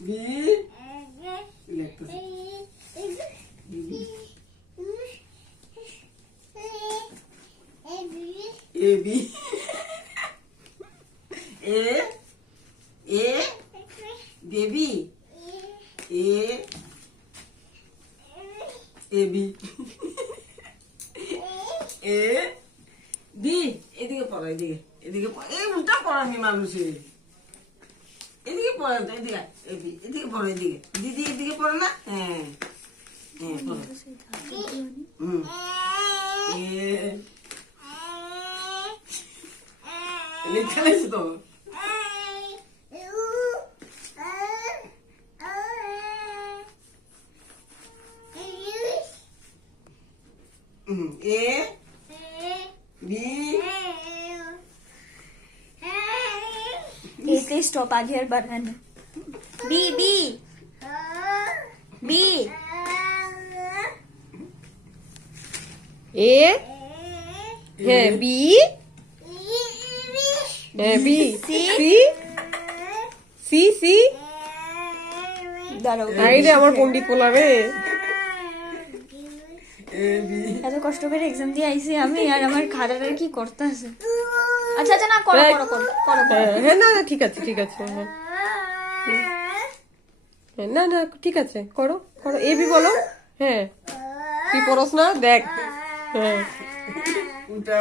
B লিখতেছি A B A A baby A A B A B এদিকে পড়ো এদিকে এদিকে এই উল্টা পড়ানি মানুষের এদিকে পড়ো এদিকে এদিকে পড়ো এদিকে দিদি এদিকে পড়ো না হ্যাঁ হ্যাঁ পড়ো লিখতে লাগছে তো এ বি Please stop आगे और बढ़ाना बी बी बी ए है बी है बी सी सी सी দাঁড়াও আইরে আমার পণ্ডিত পোলাবে এ বি এত কষ্ট করে এক্সাম দিয়ে আইছি আমি আর আমার খাতাটা কি করতে আছে আচ্ছা আচ্ছা না করো করো করো করো করো হ্যাঁ না না ঠিক আছে হ্যাঁ হ্যাঁ, না না ঠিক আছে করো করো এ বি বলো হ্যাঁ তুই পড়স না দেখ হ্যাঁ উল্টা